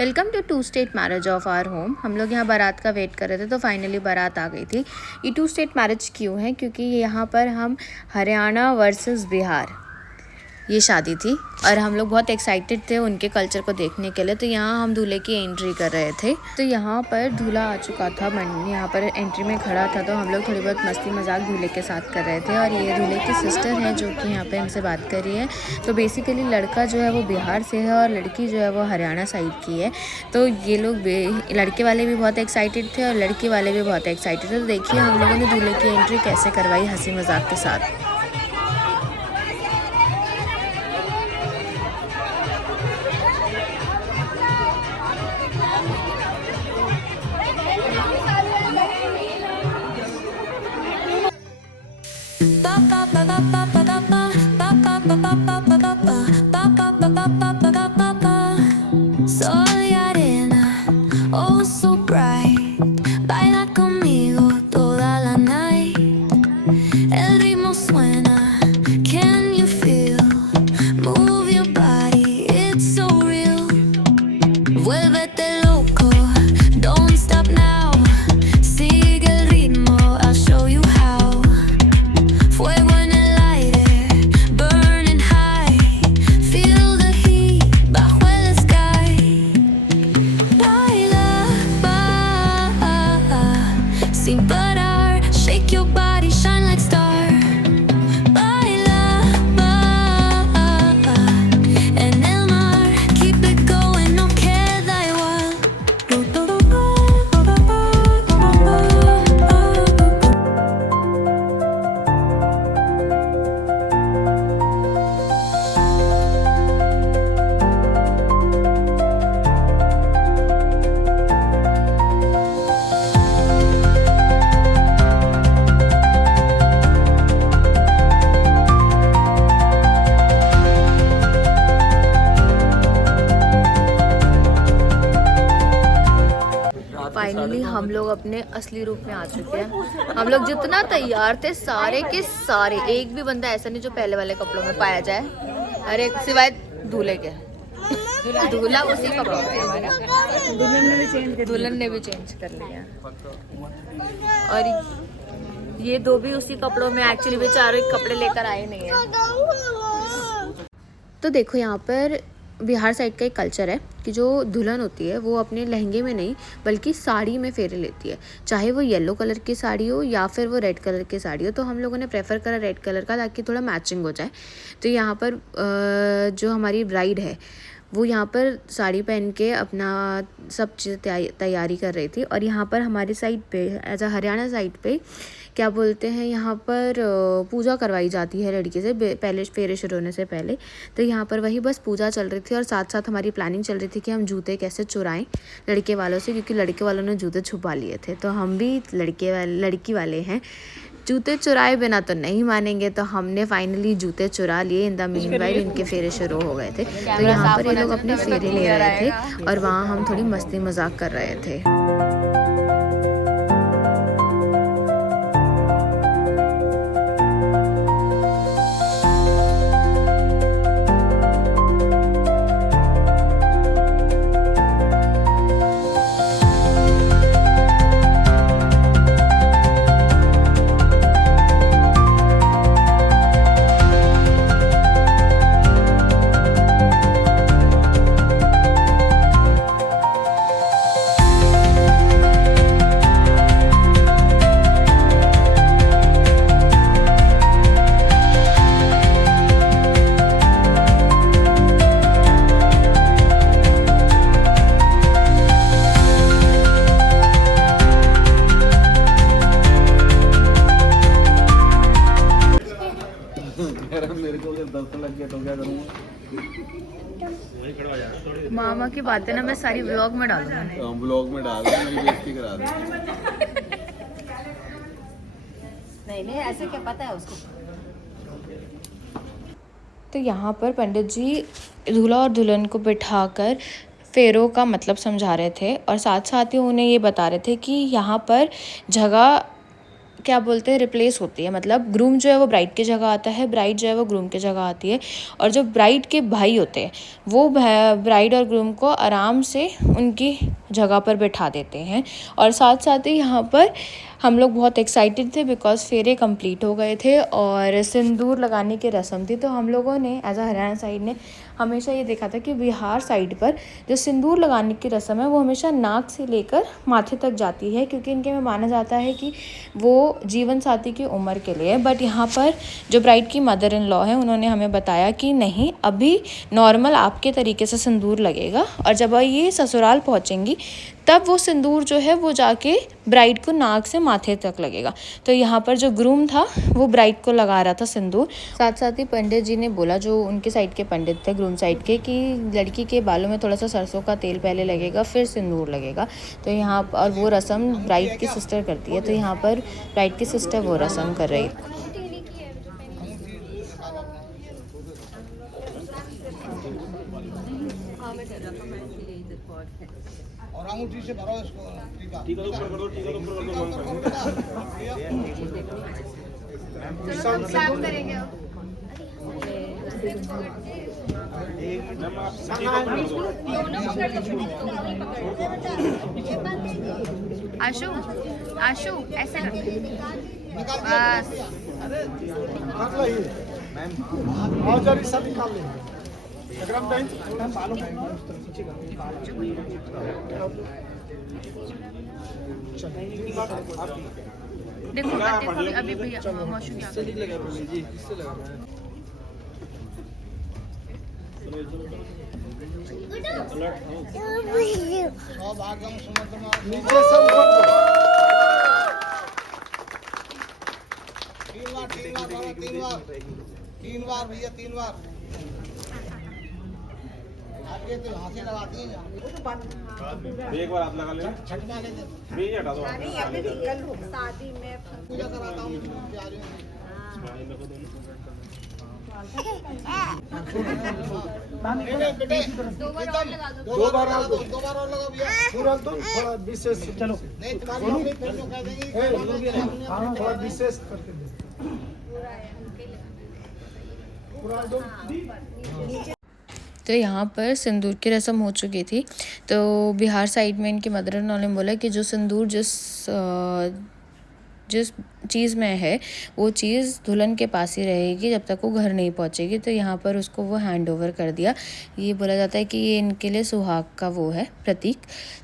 Welcome to 2 state marriage of our home. हम लोग यहाँ बारात का वेट कर रहे थे तो फाइनली बारात आ गई थी। ये 2 स्टेट मैरिज क्यों है? क्योंकि यहाँ पर हम हरियाणा वर्सेस बिहार ये शादी थी और हम लोग बहुत एक्साइटेड थे उनके कल्चर को देखने के लिए। तो यहाँ हम दूल्हे की एंट्री कर रहे थे। तो यहाँ पर दूल्हा आ चुका था, यहाँ पर एंट्री में खड़ा था। तो हम लोग थोड़ी बहुत मस्ती मजाक दूल्हे के साथ कर रहे थे। और ये दूल्हे की सिस्टर है जो कि यहाँ पे हमसे बात कर रही है। तो बेसिकली लड़का जो है वो बिहार से है और लड़की जो है वो हरियाणा साइड की है। तो ये लोग लड़के वाले भी बहुत एक्साइटेड थे और लड़की वाले भी बहुत एक्साइटेड थे। तो देखिए हम लोगों ने दूल्हे की एंट्री कैसे करवाई हंसी मजाक के साथ। Soy arena, oh so bright. Baila conmigo toda la night. El ritmo suena, can you feel? Move your body, it's so real. Vuélvete loco, don't stop now. Sigue el ritmo, I'll show you how. Fuego en el aire, burning high. Feel the heat bajo el sky. Baila, sin parar. Shake your body, shine like star. Baila, en el mar. Keep it going, no queda igual. Finally हम लोग अपने असली रूप में आ चुके हैं। हम लोग जितना तैयार थे सारे के सारे, एक भी बंदा ऐसा नहीं जो पहले वाले कपड़ों में पाया जाए। अरे सिवाय दूल्हे के, दूल्हा उसी कपड़ों में हमारा, दुल्हन ने भी चेंज कर लिया। और ये दो भी उसी कपड़ों में, एक्चुअली बेचारे कपड़े लेकर आए नहीं है। तो देखो यहाँ पर बिहार साइड का एक कल्चर है कि जो दुल्हन होती है वो अपने लहंगे में नहीं बल्कि साड़ी में फेरे लेती है, चाहे वो येलो कलर की साड़ी हो या फिर वो रेड कलर की साड़ी हो। तो हम लोगों ने प्रेफर करा रेड कलर का ताकि थोड़ा मैचिंग हो जाए। तो यहाँ पर जो हमारी ब्राइड है वो यहाँ पर साड़ी पहन के अपना सब चीज़ तैयारी कर रही थी। और यहाँ पर हमारी साइड पे एज अ हरियाणा साइड पे क्या बोलते हैं, यहाँ पर पूजा करवाई जाती है लड़की से पहले, फेरे शुरू होने से पहले। तो यहाँ पर वही बस पूजा चल रही थी और साथ साथ हमारी प्लानिंग चल रही थी कि हम जूते कैसे चुराएं लड़के वालों से, क्योंकि लड़के वालों ने जूते छुपा लिए थे। तो हम भी लड़की वाले हैं, जूते चुराए बिना तो नहीं मानेंगे। तो हमने फाइनली जूते चुरा लिए। इन द मीनवाइल इनके फेरे शुरू हो गए थे। तो यहाँ पर ये लोग अपने फेरे ले रहे थे और वहाँ हम थोड़ी मस्ती मजाक कर रहे थे। मामा की बातें ना मैं सारी व्लॉग में डालूंगा। व्लॉग में डाल मेरी बेइज्जती करा दे। नहीं ऐसे क्या पता है उसको। तो यहाँ पर पंडित जी दूल्हा और दुल्हन को बिठाकर फेरों का मतलब समझा रहे थे और साथ साथ ही उन्हें ये बता रहे थे कि यहाँ पर जगह क्या बोलते हैं रिप्लेस होती है, मतलब ग्रूम जो है वो ब्राइड की जगह आता है, ब्राइड जो है वो ग्रूम की जगह आती है। और जो ब्राइड के भाई होते हैं वो ब्राइड और ग्रूम को आराम से उनकी जगह पर बैठा देते हैं। और साथ साथ ही यहाँ पर हम लोग बहुत एक्साइटेड थे बिकॉज फेरे कंप्लीट हो गए थे और सिंदूर लगाने की रस्म थी। तो हम लोगों ने एज अ हरियाणा साइड ने हमेशा ये देखा था कि बिहार साइड पर जो सिंदूर लगाने की रस्म है वो हमेशा नाक से लेकर माथे तक जाती है, क्योंकि इनके में माना जाता है कि वो जीवन साथी की उम्र के लिए। बट यहाँ पर जो ब्राइड की मदर इन लॉ है उन्होंने हमें बताया कि नहीं, अभी नॉर्मल आपके तरीके से सिंदूर लगेगा और जब ये ससुराल पहुँचेंगी तब वो सिंदूर जो है वो जाके ब्राइड को नाक से माथे तक लगेगा। तो यहाँ पर जो ग्रूम था वो ब्राइड को लगा रहा था सिंदूर। साथ साथ ही पंडित जी ने बोला, जो उनके साइड के पंडित थे ग्रूम साइड के, कि लड़की के बालों में थोड़ा सा सरसों का तेल पहले लगेगा फिर सिंदूर लगेगा। तो यहाँ और वो रस्म ब्राइड की सिस्टर करती है, तो यहाँ पर ब्राइड की सिस्टर वो रस्म कर रही है। और अंगूठी से भरो इसको। टीका ऊपर कर दो, टीका ऊपर कर दो। चलो स्लैप करेंगे अब। आशु आशु ऐसा बस कर लो ये मैम, और जरी सब निकाल ले। अगर हम बालों पीछे देखो अभी भैया मौसू नीचे सब तीन बार भैया 3 बार आगे तो हाथ से लगाती हैं। एक बार आप लगा लेना, छटवा ले दे। बीज हटा दो। शादी में पूजा कराता हूँ प्यारे। बेटे 2 बार और लगा भैया। तुरंत थोड़ा विशेष चलो नहीं तुम्हारी फिर तो कह देंगी हां थोड़ा विशेष करके दे पूरा दो। तो यहाँ पर सिंदूर की रस्म हो चुकी थी। तो बिहार साइड में इनकी मदर इन लॉ ने बोला कि जो सिंदूर जिस चीज़ में है वो चीज़ दुल्हन के पास ही रहेगी जब तक वो घर नहीं पहुँचेगी। तो यहाँ पर उसको वो हैंड ओवर कर दिया। ये बोला जाता है कि ये इनके लिए सुहाग का वो है प्रतीक।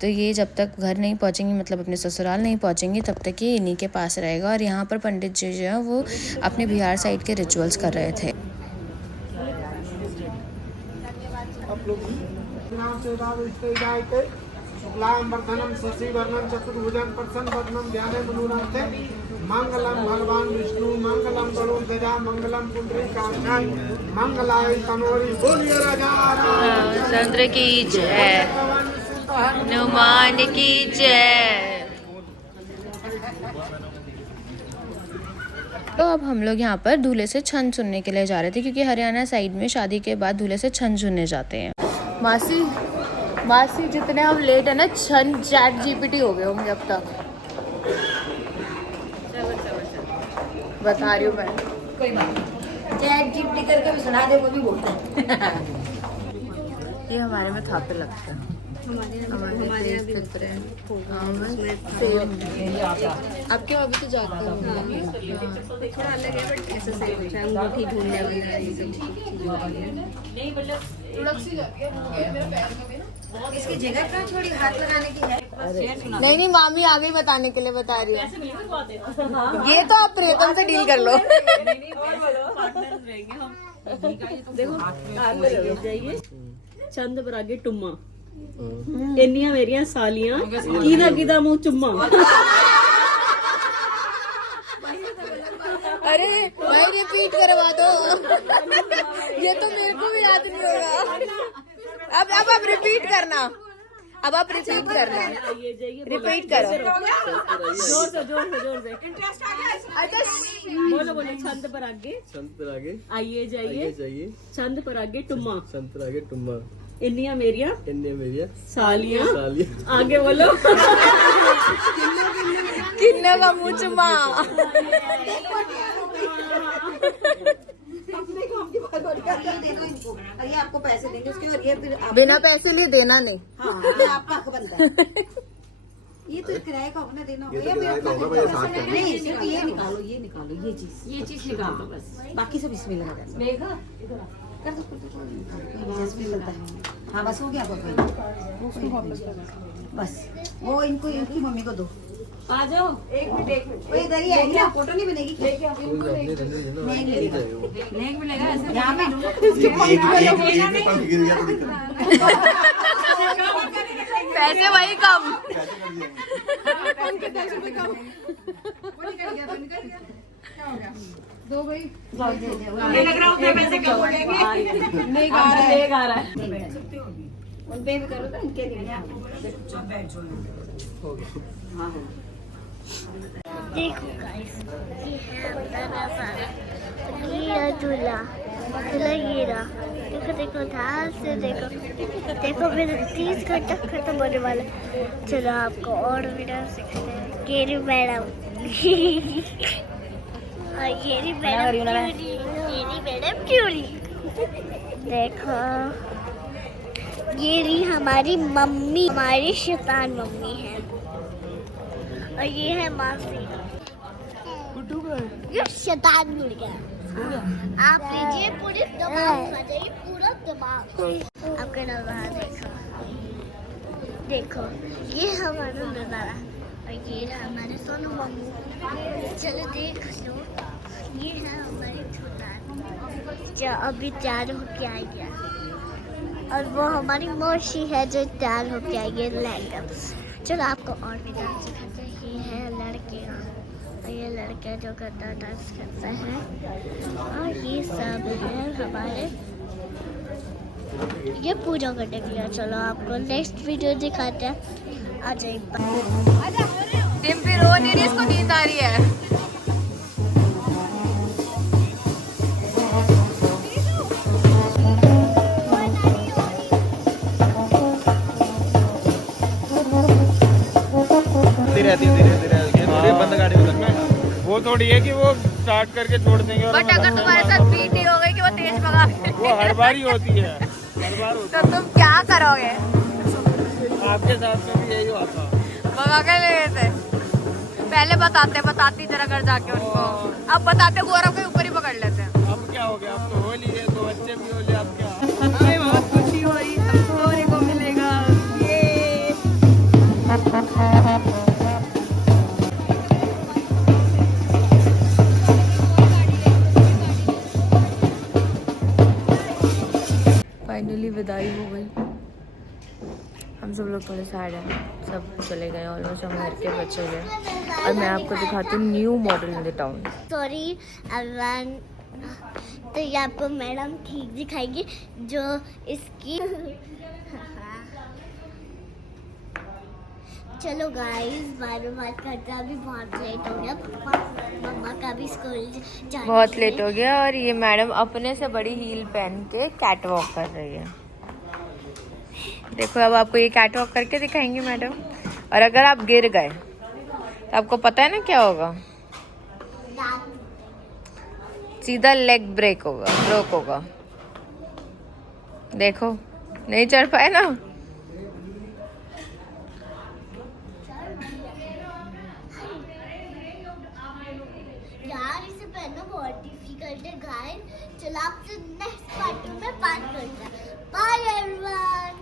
तो ये जब तक घर नहीं पहुँचेंगी, मतलब अपने ससुराल नहीं पहुँचेंगी, तब तक ये इन्हीं के पास रहेगा। और यहाँ पर पंडित जी जो है वो अपने बिहार साइड के रिचुअल्स कर रहे थे। शुक्लांबरधनम शशिवर्णम चतुर्भुजं प्रसन्नवदनं ध्याने मनोरथे मंगलम भगवान विष्णु मंगलम गरुड़ध्वजा मंगलम पुंडरीकाक्षाय मंगलाय तनोहरि। बोलिए राजा चंद्र की जय, हनुमान की जय। तो अब हम लोग यहाँ पर दूल्हे से छन सुनने के लिए जा रहे थे, क्योंकि हरियाणा साइड में शादी के बाद दूल्हे से छन सुनने जाते हैं। मासी जितने हम लेट है ना, छन चैट जीपीटी हो गए होंगे अब तक। बता रही हूँ मैं, कोई बात नहीं, चैट जीपीटी करके भी सुना दे, वो भी बोलते हैं। ये हमारे में थापे लगते हैं। हमारे आपके अभी तो जाते हैं थोड़ा अलग है, बट ऐसे से अंगूठी ढूंढने वगैरह ये सब इसकी जगह कहाँ छोड़ी, हाथ लगाने की है। नहीं मामी आ गई बताने के लिए बता रही है। ये तो आप प्रीतम से डील कर लो। देखो चंद बरागे टुम्मा इन्नियां मेरियां सालियां किदा मुंह चुम्मा। अरे भाई रिपीट करवा दो। ये तो मेरे को भी याद नहीं होगा। अब रिपीट करना। अब आप रिपीट करना, रिपीट करो। जोर से इंटरेस्ट आ गया। बोलो बोलो, छंद पर आगे आइए जाइए, छंद पर आगे टुम्मा, इन्निया मेरिया सालियां, आगे बोलो। किन्ने का मुंह चुमा। ये आपको पैसे देंगे उसके, और ये फिर बिना पैसे लिए देना नहीं। हाँ, ये आपका हक बनता है। ये तो किराए का अपना देना होगा, नहीं सिर्फ ये निकालो, ये चीज निकाल दो बस, बाकी सब इसमें लगा देना। कर दो मिलता है। हाँ बस हो गया बस, वो इनकी मम्मी को दो। आ जाओ, एक मिनट वो इधर ही आएगी ना, फोटो नहीं बनेगी। लेग मिलेगा ऐसे। यहाँ पे पैसे वही कम। दो भाई लग रहा है पैसे कम हो जाएंगे। लेग आ रहा है। उन पे भी करो तो इनके लिए बैठ जाओ। देखो गाइस, ये है अपना नजारा। ये झूला ये रहा। देखो ध्यान से देखो मेरा 30 घंटा खत्म होने वाला है। चलो आपको और वीडियो सिखाते हैं। गेरी मैडम और गेरी मैडम क्यूरी। देखो ये रही हमारी मम्मी, हमारी शैतान मम्मी है। और ये है मासी, ये शैतान मिल गया। आप लीजिए पूरे दिमाग खा जाइए, पूरा दिमाग। आपका नजारा देखो ये हमारा नजारा, और ये हमारे सोनू मम्मी। चलो देख लो, ये है हमारी छोटा जो अभी तैयार होके आ गया, और वो हमारी मौसी है जो तैयार होके आई है लहंगा। चलो आपको और भी डांस सिखाते हैं। ये है लड़कियाँ, और ये लड़के जो करता डांस करता है, और ये सब है हमारे ये पूजा करने के लिए। चलो आपको नेक्स्ट वीडियो दिखाते हैं। आ जाइए। डिम्पी रो नहीं रही, इसको नींद आ रही है। धीरे बंद गाड़ी में वो थोड़ी है कि वो स्टार्ट करके छोड़ देंगे। बट अगर तुम्हारे साथ बीटी हो गई कि वो तेज भगा, वो हर बार ही होती है, हर बार होती तो तुम क्या करोगे? है। आपके साथ में भी यही हुआ था। भगा के ले गए थे। पहले बताती जरा घर जाके उनको, अब बताते गौरव के ऊपर ही पकड़ लेते हैं। अब क्या हो गया, अब तो होली है, तो बच्चे भी होली। अब क्या बहुत खुशी हो रही है, सोने को मिलेगा। फाइनली विदाई हो गई। हम सब लोग थोड़े सैड हैं, सब चले गए, ऑलमोस्ट हम घर के बच्चे गए। और मैं आपको दिखाती हूँ new model in the town. Sorry everyone, तो ये आपको मैडम ठीक दिखाएगी जो इसकी चलो गाइस, बाद में बात करते हैं। अभी बहुत लेट हो गया, पापा मम्मा का भी स्कूल जाना बहुत लेट हो गया, और ये मैडम अपने से बड़ी हील पहन के कैट वॉक कर रही है। देखो अब आपको ये कैट वॉक करके दिखाएंगे मैडम। और अगर आप गिर गए तो आपको पता है ना क्या होगा? सीधा लेग ब्रेक होगा। देखो नहीं चढ़ पाए ना। यार इसे पहनना बहुत डिफिकल्ट है गाइस। चलो आपसे नेक्स्ट पार्ट में बात करते हैं। Bye everyone.